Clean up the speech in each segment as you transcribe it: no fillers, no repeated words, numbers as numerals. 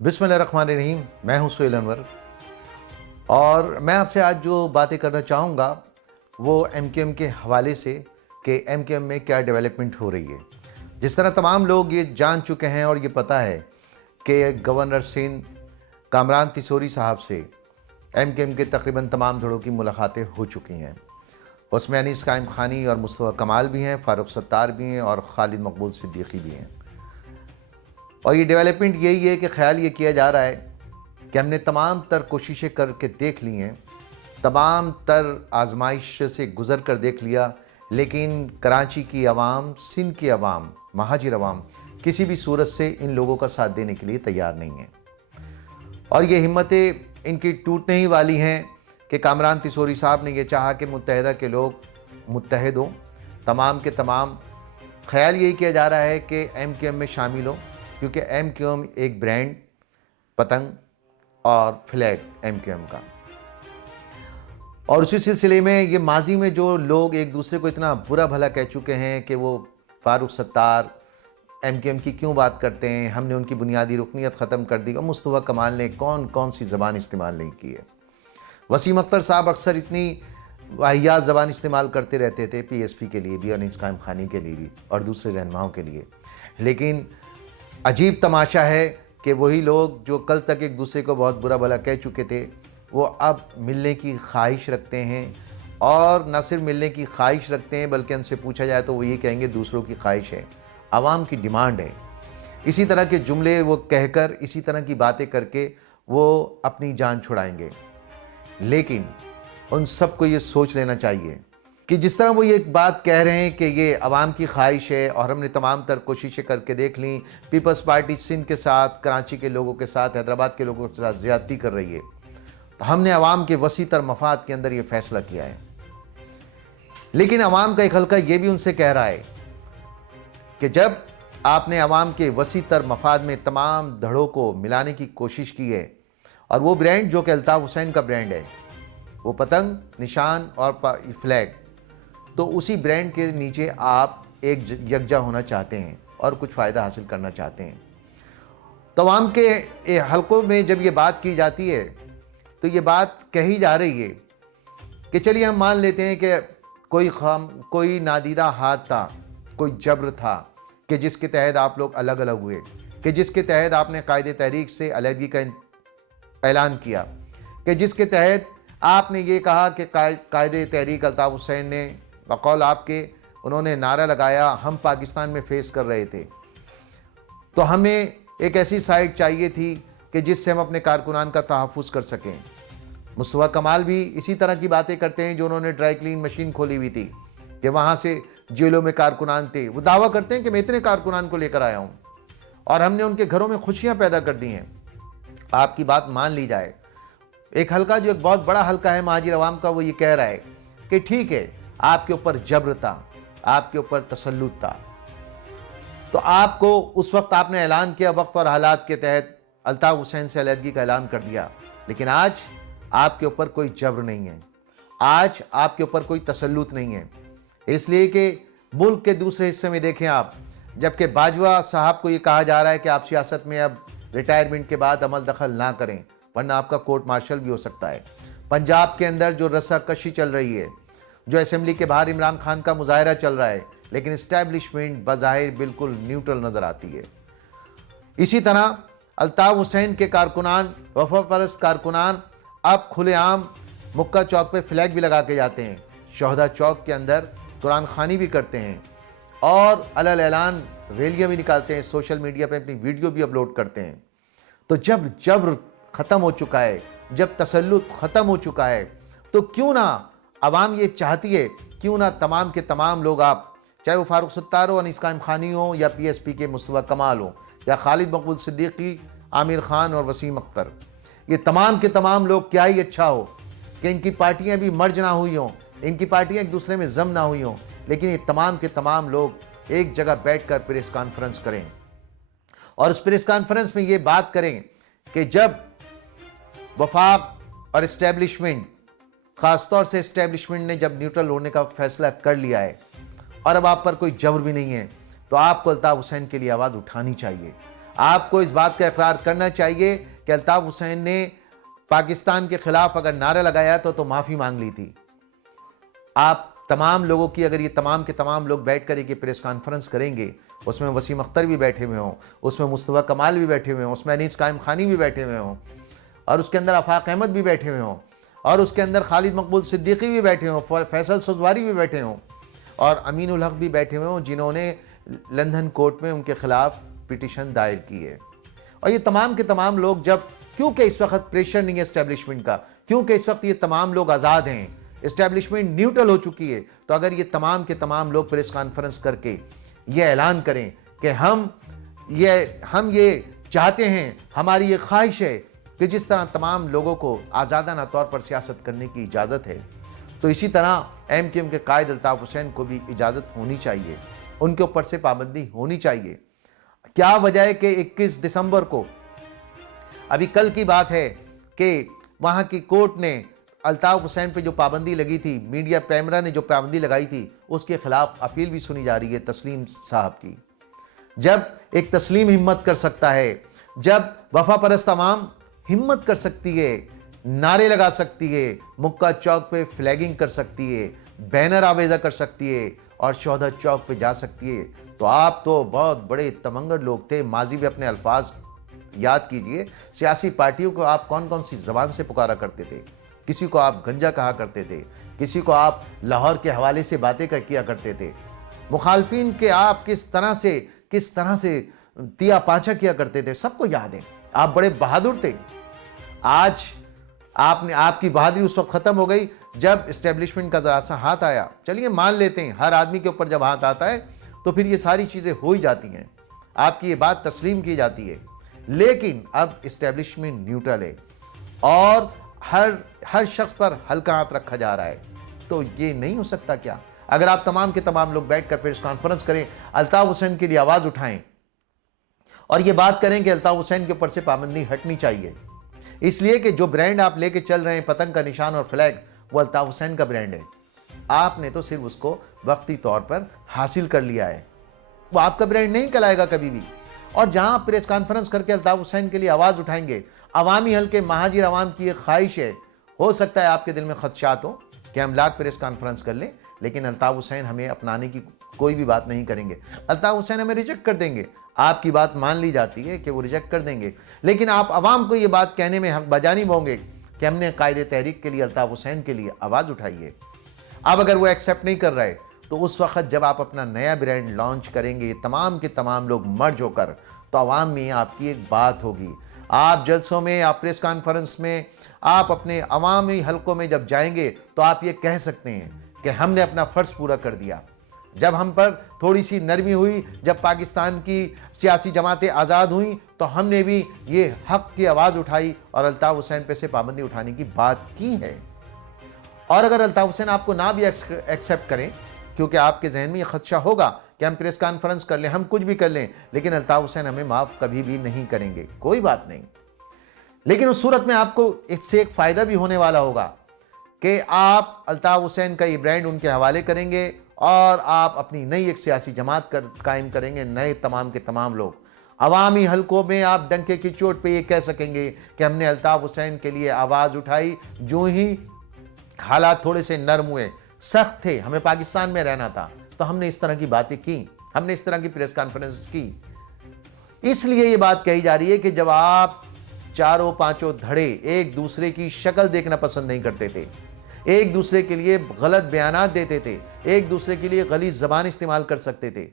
بسم اللہ الرحمن الرحیم. میں ہوں سہیل انور اور میں آپ سے آج جو باتیں کرنا چاہوں گا وہ ایم کیو ایم کے حوالے سے کہ ایم کیو ایم میں کیا ڈیولپمنٹ ہو رہی ہے. جس طرح تمام لوگ یہ جان چکے ہیں اور یہ پتہ ہے کہ گورنر سندھ کامران تیسوری صاحب سے ایم کیو ایم کے تقریباً تمام دھڑوں کی ملاقاتیں ہو چکی ہیں. اس میں انیس قائم خانی اور مصطفیٰ کمال بھی ہیں، فاروق ستار بھی ہیں اور خالد مقبول صدیقی بھی ہیں. اور یہ ڈیولپمنٹ یہی ہے کہ خیال یہ کیا جا رہا ہے کہ ہم نے تمام تر کوششیں کر کے دیکھ لی ہیں، تمام تر آزمائش سے گزر کر دیکھ لیا، لیکن کراچی کی عوام، سندھ کی عوام، مہاجر عوام کسی بھی صورت سے ان لوگوں کا ساتھ دینے کے لیے تیار نہیں ہیں. اور یہ ہمتیں ان کی ٹوٹنے ہی والی ہیں کہ کامران تیسوری صاحب نے یہ چاہا کہ متحدہ کے لوگ متحد ہوں، تمام کے تمام. خیال یہی کیا جا رہا ہے کہ ایم کیو ایم میں شامل ہوں، کیونکہ ایم کیو ایم ایک برانڈ، پتنگ اور فلیگ ایم کیو ایم کا. اور اسی سلسلے میں یہ ماضی میں جو لوگ ایک دوسرے کو اتنا برا بھلا کہہ چکے ہیں کہ وہ Farooq Sattar M Q M کی کیوں بات کرتے ہیں، ہم نے ان کی بنیادی رکنیت ختم کر دی، اور مصطفیٰ کمال نے کون سی زبان استعمال نہیں کی ہے. وسیم اختر صاحب اکثر اتنی واہیات زبان استعمال کرتے رہتے تھے پی ایس پی کے لیے بھی اور انیس قائم خانی کے لیے بھی اور دوسرے رہنماؤں کے لیے. لیکن عجیب تماشا ہے کہ وہی لوگ جو کل تک ایک دوسرے کو بہت برا بھلا کہہ چکے تھے، وہ اب ملنے کی خواہش رکھتے ہیں. اور نہ صرف ملنے کی خواہش رکھتے ہیں بلکہ ان سے پوچھا جائے تو وہ یہ کہیں گے دوسروں کی خواہش ہے، عوام کی ڈیمانڈ ہے. اسی طرح کے جملے وہ کہہ کر، اسی طرح کی باتیں کر کے وہ اپنی جان چھڑائیں گے. لیکن ان سب کو یہ سوچ لینا چاہیے کہ جس طرح وہ یہ بات کہہ رہے ہیں کہ یہ عوام کی خواہش ہے اور ہم نے تمام تر کوششیں کر کے دیکھ لیں، پیپلز پارٹی سندھ کے ساتھ، کراچی کے لوگوں کے ساتھ، حیدرآباد کے لوگوں کے ساتھ زیادتی کر رہی ہے، تو ہم نے عوام کے وسیع تر مفاد کے اندر یہ فیصلہ کیا ہے. لیکن عوام کا ایک حلقہ یہ بھی ان سے کہہ رہا ہے کہ جب آپ نے عوام کے وسیع تر مفاد میں تمام دھڑوں کو ملانے کی کوشش کی ہے، اور وہ برانڈ جو کہ الطاف حسین کا برانڈ ہے، وہ پتنگ، نشان اور فلیگ، تو اسی برانڈ کے نیچے آپ ایک یکجا ہونا چاہتے ہیں اور کچھ فائدہ حاصل کرنا چاہتے ہیں. تو عوام کے حلقوں میں جب یہ بات کی جاتی ہے تو یہ بات کہی جا رہی ہے کہ چلیے ہم مان لیتے ہیں کہ کوئی نادیدہ ہاتھ تھا، کوئی جبر تھا کہ جس کے تحت آپ لوگ الگ الگ ہوئے، کہ جس کے تحت آپ نے قائد تحریک سے علیحدگی کا اعلان کیا، کہ جس کے تحت آپ نے یہ کہا کہ قائد تحریک الطاف حسین نے بقول آپ کے انہوں نے نعرہ لگایا ہم پاکستان میں فیس کر رہے تھے، تو ہمیں ایک ایسی سائٹ چاہیے تھی کہ جس سے ہم اپنے کارکنان کا تحفظ کر سکیں. مصطفیٰ کمال بھی اسی طرح کی باتیں کرتے ہیں، جو انہوں نے ڈرائی کلین مشین کھولی ہوئی تھی کہ وہاں سے جیلوں میں کارکنان تھے. وہ دعویٰ کرتے ہیں کہ میں اتنے کارکنان کو لے کر آیا ہوں اور ہم نے ان کے گھروں میں خوشیاں پیدا کر دی ہیں. آپ کی بات مان لی جائے، ایک حلقہ جو ایک بہت بڑا حلقہ ہے مہاجر عوام کا، وہ یہ کہہ رہا ہے کہ ٹھیک ہے آپ کے اوپر جبر تھا، آپ کے اوپر تسلط تھا، تو آپ کو اس وقت آپ نے اعلان کیا وقت اور حالات کے تحت الطاف حسین سے علیحدگی کا اعلان کر دیا. لیکن آج آپ کے اوپر کوئی جبر نہیں ہے، آج آپ کے اوپر کوئی تسلط نہیں ہے. اس لیے کہ ملک کے دوسرے حصے میں دیکھیں آپ، جبکہ باجوہ صاحب کو یہ کہا جا رہا ہے کہ آپ سیاست میں اب ریٹائرمنٹ کے بعد عمل دخل نہ کریں ورنہ آپ کا کورٹ مارشل بھی ہو سکتا ہے. پنجاب کے اندر جو رسہ کشی چل رہی ہے، جو اسمبلی کے باہر عمران خان کا مظاہرہ چل رہا ہے، لیکن اسٹیبلشمنٹ بظاہر بالکل نیوٹرل نظر آتی ہے. اسی طرح الطاف حسین کے کارکنان، وفا پرست کارکنان اب کھلے عام مکہ چوک پہ فلیگ بھی لگا کے جاتے ہیں، شہداء چوک کے اندر قرآن خوانی بھی کرتے ہیں اور علی اعلان ریلیاں بھی نکالتے ہیں، سوشل میڈیا پہ اپنی ویڈیو بھی اپلوڈ کرتے ہیں. تو جب جبر ختم ہو چکا ہے، جب تسلط ختم ہو چکا ہے، تو کیوں نہ عوام یہ چاہتی ہے، کیوں نہ تمام کے تمام لوگ، آپ چاہے وہ فاروق ستار ہو، انیس قائم خانی ہو، یا پی ایس پی کے مصطفیٰ کمال ہو، یا خالد مقبول صدیقی، عامر خان اور وسیم اختر، یہ تمام کے تمام لوگ، کیا ہی اچھا ہو کہ ان کی پارٹیاں بھی مرج نہ ہوئی ہوں، ان کی پارٹیاں ایک دوسرے میں ضم نہ ہوئی ہوں، لیکن یہ تمام کے تمام لوگ ایک جگہ بیٹھ کر پریس کانفرنس کریں اور اس پریس کانفرنس میں یہ بات کریں کہ جب وفاق اور اسٹیبلشمنٹ، خاص طور سے اسٹیبلشمنٹ نے جب نیوٹرل ہونے کا فیصلہ کر لیا ہے اور اب آپ پر کوئی جبر بھی نہیں ہے، تو آپ کو الطاف حسین کے لیے آواز اٹھانی چاہیے. آپ کو اس بات کا اقرار کرنا چاہیے کہ الطاف حسین نے پاکستان کے خلاف اگر نعرہ لگایا تو معافی مانگ لی تھی۔ آپ تمام لوگوں کی اگر یہ تمام کے تمام لوگ بیٹھ کر ایک پریس کانفرنس کریں گے، اس میں وسیم اختر بھی بیٹھے ہوئے ہوں، اس میں مصطفیٰ کمال بھی بیٹھے ہوئے ہوں، اس میں انیس قائم خانی بھی بیٹھے ہوئے ہوں، اور اس کے اندر آفاق احمد بھی بیٹھے ہوئے ہوں، اور اس کے اندر خالد مقبول صدیقی بھی بیٹھے ہوں، فیصل سوزواری بھی بیٹھے ہوں، اور امین الحق بھی بیٹھے ہوئے ہوں، جنہوں نے لندن کورٹ میں ان کے خلاف پٹیشن دائر کی ہے۔ اور یہ تمام کے تمام لوگ کیونکہ اس وقت پریشر نہیں ہے اسٹیبلشمنٹ کا، کیونکہ اس وقت یہ تمام لوگ آزاد ہیں، اسٹیبلشمنٹ نیوٹرل ہو چکی ہے، تو اگر یہ تمام کے تمام لوگ پریس کانفرنس کر کے یہ اعلان کریں کہ ہم یہ چاہتے ہیں، ہماری یہ خواہش ہے کہ جس طرح تمام لوگوں کو آزادانہ طور پر سیاست کرنے کی اجازت ہے، تو اسی طرح ایم کیو ایم کے قائد الطاف حسین کو بھی اجازت ہونی چاہیے، ان کے اوپر سے پابندی ہونی چاہیے۔ کیا وجہ ہے کہ 21 دسمبر کو، ابھی کل کی بات ہے کہ وہاں کی کورٹ نے الطاف حسین پہ جو پابندی لگی تھی، میڈیا پیمرا نے جو پابندی لگائی تھی، اس کے خلاف اپیل بھی سنی جا رہی ہے تسلیم صاحب کی۔ جب ایک تسلیم ہمت کر سکتا ہے، جب وفا پرست عوام ہمت کر سکتی ہے، نعرے لگا سکتی ہے، مکہ چوک پہ فلیگنگ کر سکتی ہے، بینر آویزہ کر سکتی ہے اور شہداء چوک پہ جا سکتی ہے، تو آپ تو بہت بڑے تمنگڑ لوگ تھے۔ ماضی میں اپنے الفاظ یاد کیجئے، سیاسی پارٹیوں کو آپ کون کون سی زبان سے پکارا کرتے تھے؟ کسی کو آپ گنجا کہا کرتے تھے، کسی کو آپ لاہور کے حوالے سے باتیں کیا کرتے تھے، مخالفین کے آپ کس طرح سے تیا پانچا کیا کرتے تھے، سب کو یاد ہے۔ آپ بڑے بہادر تھے۔ آج آپ کی بہادری اس وقت ختم ہو گئی جب اسٹیبلشمنٹ کا ذرا سا ہاتھ آیا۔ چلیے مان لیتے ہیں، ہر آدمی کے اوپر جب ہاتھ آتا ہے تو پھر یہ ساری چیزیں ہو ہی جاتی ہیں، آپ کی یہ بات تسلیم کی جاتی ہے، لیکن اب اسٹیبلشمنٹ نیوٹرل ہے اور ہر شخص پر ہلکا ہاتھ رکھا جا رہا ہے، تو یہ نہیں ہو سکتا کیا؟ اگر آپ تمام کے تمام لوگ بیٹھ کر پریس کانفرنس کریں، الطاف حسین کے لیے آواز اٹھائیں اور یہ بات کریں کہ الطاف حسین کے اوپر سے پابندی ہٹنی چاہیے، اس لیے کہ جو برانڈ آپ لے کے چل رہے ہیں، پتنگ کا نشان اور فلیگ، وہ الطاف حسین کا برانڈ ہے۔ آپ نے تو صرف اس کو وقتی طور پر حاصل کر لیا ہے، وہ آپ کا برانڈ نہیں کہلائے گا کبھی بھی۔ اور جہاں آپ پریس کانفرنس کر کے الطاف حسین کے لیے آواز اٹھائیں گے، عوامی حلقے مہاجر عوام کی ایک خواہش ہے، ہو سکتا ہے آپ کے دل میں خدشات ہوں کہ ہم لاکھ پریس کانفرنس کر لیں، لیکن الطاف حسین ہمیں اپنانے کی کوئی بھی بات نہیں کریں گے، الطاف حسین ہمیں ریجیکٹ کر دیں گے۔ آپ کی بات مان لی جاتی ہے کہ وہ ریجیکٹ کر دیں گے، لیکن آپ عوام کو یہ بات کہنے میں حق بجانب ہوں گے کہ ہم نے قائد تحریک کے لیے الطاف حسین کے لیے آواز اٹھائی ہے۔ اب اگر وہ ایکسیپٹ نہیں کر رہے تو اس وقت جب آپ اپنا نیا برانڈ لانچ کریں گے، تمام کے تمام لوگ مرج ہو کر، تو عوام میں آپ کی ایک بات ہوگی۔ آپ جلسوں میں، آپ پریس کانفرنس میں، آپ اپنے عوامی حلقوں میں جب جائیں گے تو آپ یہ کہہ سکتے ہیں کہ ہم نے اپنا فرض پورا کر دیا۔ جب ہم پر تھوڑی سی نرمی ہوئی، جب پاکستان کی سیاسی جماعتیں آزاد ہوئیں، تو ہم نے بھی یہ حق کی آواز اٹھائی اور الطاف حسین پہ سے پابندی اٹھانے کی بات کی ہے۔ اور اگر الطاف حسین آپ کو نہ بھی ایکسیپٹ کریں، کیونکہ آپ کے ذہن میں یہ خدشہ ہوگا کہ ہم پریس کانفرنس کر لیں، ہم کچھ بھی کر لیں، لیکن الطاف حسین ہمیں معاف کبھی بھی نہیں کریں گے، کوئی بات نہیں۔ لیکن اس صورت میں آپ کو اس سے ایک فائدہ بھی ہونے والا ہوگا کہ آپ الطاف حسین کا یہ برانڈ ان کے حوالے کریں گے اور آپ اپنی نئی ایک سیاسی جماعت قائم کریں گے۔ نئے تمام کے تمام لوگ عوامی حلقوں میں آپ ڈنکے کی چوٹ پہ یہ کہہ سکیں گے کہ ہم نے الطاف حسین کے لیے آواز اٹھائی، جو ہی حالات تھوڑے سے نرم ہوئے، سخت تھے، ہمیں پاکستان میں رہنا تھا، تو ہم نے اس طرح کی باتیں کی، ہم نے اس طرح کی پریس کانفرنس کی۔ اس لیے یہ بات کہی جا رہی ہے کہ جب آپ چاروں پانچوں دھڑے ایک دوسرے کی شکل دیکھنا پسند نہیں کرتے تھے، ایک دوسرے کے لیے غلط بیانات دیتے تھے، ایک دوسرے کے لیے غلیظ زبان استعمال کر سکتے تھے،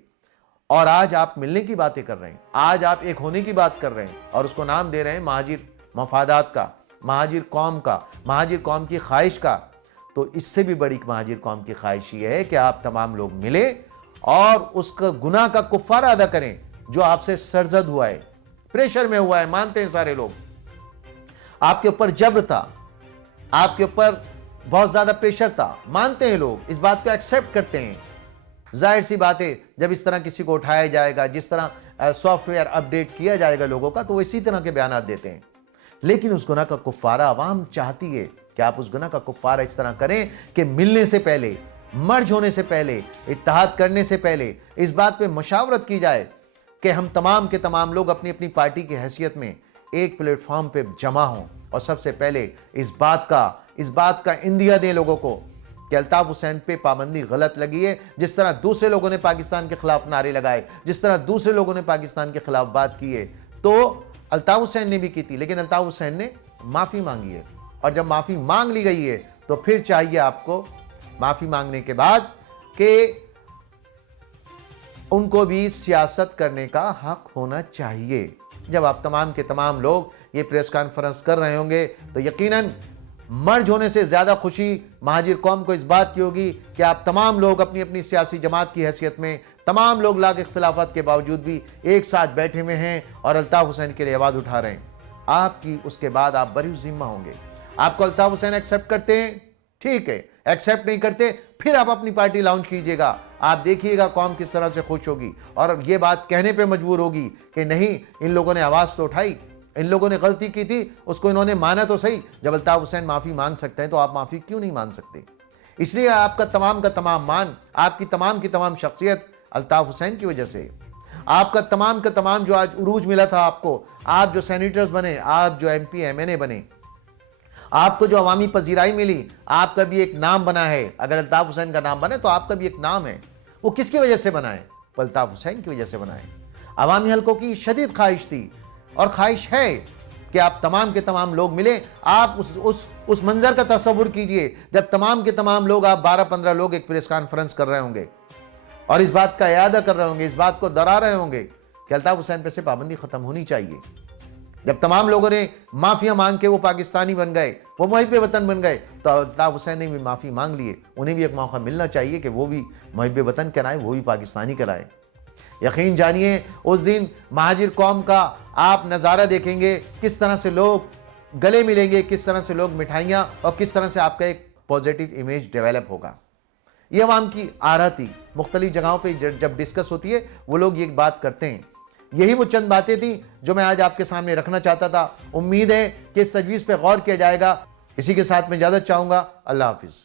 اور آج آپ ملنے کی باتیں کر رہے ہیں، آج آپ ایک ہونے کی بات کر رہے ہیں اور اس کو نام دے رہے ہیں مہاجر مفادات کا، مہاجر قوم کا، مہاجر قوم کی خواہش کا، تو اس سے بھی بڑی مہاجر قوم کی خواہش یہ ہے کہ آپ تمام لوگ ملیں اور اس کا گناہ کا کفارہ ادا کریں جو آپ سے سرزد ہوا ہے، پریشر میں ہوا ہے، مانتے ہیں سارے لوگ، آپ کے اوپر جبر تھا، آپ کے اوپر بہت زیادہ پریشر تھا، مانتے ہیں لوگ، اس بات کو ایکسیپٹ کرتے ہیں۔ ظاہر سی بات ہے، جب اس طرح کسی کو اٹھایا جائے گا، جس طرح سافٹ ویئر اپڈیٹ کیا جائے گا لوگوں کا، تو وہ اسی طرح کے بیانات دیتے ہیں، لیکن اس گناہ کا کفارہ عوام چاہتی ہے کہ آپ اس گناہ کا کفارہ اس طرح کریں کہ ملنے سے پہلے، مرج ہونے سے پہلے، اتحاد کرنے سے پہلے اس بات پہ مشاورت کی جائے کہ ہم تمام کے تمام لوگ اپنی اپنی پارٹی کی حیثیت میں ایک پلیٹ فارم پہ جمع ہوں اور سب سے پہلے اس بات کا اندیا دیں لوگوں کو کہ الطاف حسین پہ پابندی غلط لگی ہے. جس طرح دوسرے لوگوں نے پاکستان کے خلاف نعرے لگائے, جس طرح دوسرے لوگوں نے پاکستان کے خلاف بات کی ہے, تو الطاف حسین نے بھی کی تھی, لیکن الطاف حسین نے معافی مانگی ہے. اور جب معافی مانگ لی گئی ہے تو پھر چاہیے آپ کو معافی مانگنے کے بعد کہ ان کو بھی سیاست کرنے کا حق ہونا چاہیے. جب آپ تمام کے تمام لوگ یہ پریس کانفرنس کر رہے ہوں گے تو یقیناً مرج ہونے سے زیادہ خوشی مہاجر قوم کو اس بات کی ہوگی کہ آپ تمام لوگ اپنی اپنی سیاسی جماعت کی حیثیت میں تمام لوگ لاکھ اختلافات کے باوجود بھی ایک ساتھ بیٹھے ہوئے ہیں اور الطاف حسین کے لیے آواز اٹھا رہے ہیں. آپ کی اس کے بعد آپ بری ذمہ ہوں گے. آپ کو الطاف حسین ایکسیپٹ کرتے ہیں, ٹھیک ہے, ایکسیپٹ نہیں کرتے پھر آپ اپنی پارٹی لانچ کیجئے گا. آپ دیکھیے گا قوم کس طرح سے خوش ہوگی اور یہ بات کہنے پہ مجبور ہوگی کہ نہیں, ان لوگوں نے آواز تو اٹھائی, ان لوگوں نے غلطی کی تھی, اس کو انہوں نے مانا تو صحیح. جب الطاف حسین معافی مانگ سکتے ہیں تو آپ معافی کیوں نہیں مانگ سکتے؟ اس لیے آپ کا تمام مان, آپ کی تمام شخصیت الطاف حسین کی وجہ سے, آپ کا تمام جو آج عروج ملا تھا آپ کو, آپ جو سینیٹرز بنے, آپ جو ایم پی ایم این اے بنے, آپ کو جو عوامی پذیرائی ملی, آپ کا بھی ایک نام بنا ہے. اگر الطاف حسین کا نام بنے تو آپ کا بھی ایک نام ہے. وہ کس کی وجہ سے بنا ہے؟ وہ الطاف حسین کی وجہ سے بنا ہے. عوامی حلقوں کی شدید خواہش تھی اور خواہش ہے کہ آپ تمام کے تمام لوگ ملیں. آپ اس منظر کا تصور کیجئے جب تمام کے تمام لوگ, آپ 12-15 لوگ ایک پریس کانفرنس کر رہے ہوں گے اور اس بات کا اعادہ کر رہے ہوں گے, اس بات کو دہرا رہے ہوں گے کہ الطاف حسین پہ سے پابندی ختم ہونی چاہیے. جب تمام لوگوں نے معافیاں مانگ کے وہ پاکستانی بن گئے, وہ محب وطن بن گئے, تو الطاف حسین نے بھی معافی مانگ لیے. انہیں بھی ایک موقع ملنا چاہیے کہ وہ بھی محب وطن کہلائے, وہ بھی پاکستانی کہلائے. یقین جانیے اس دن مہاجر قوم کا آپ نظارہ دیکھیں گے, کس طرح سے لوگ گلے ملیں گے, کس طرح سے لوگ مٹھائیاں, اور کس طرح سے آپ کا ایک پوزیٹیو امیج ڈیولپ ہوگا. یہ عوام کی آرا تھی. مختلف جگہوں پہ جب ڈسکس ہوتی ہے وہ لوگ یہ بات کرتے ہیں. یہی وہ چند باتیں تھیں جو میں آج آپ کے سامنے رکھنا چاہتا تھا. امید ہے کہ اس تجویز پہ غور کیا جائے گا. اسی کے ساتھ میں اجازت چاہوں گا. اللہ حافظ.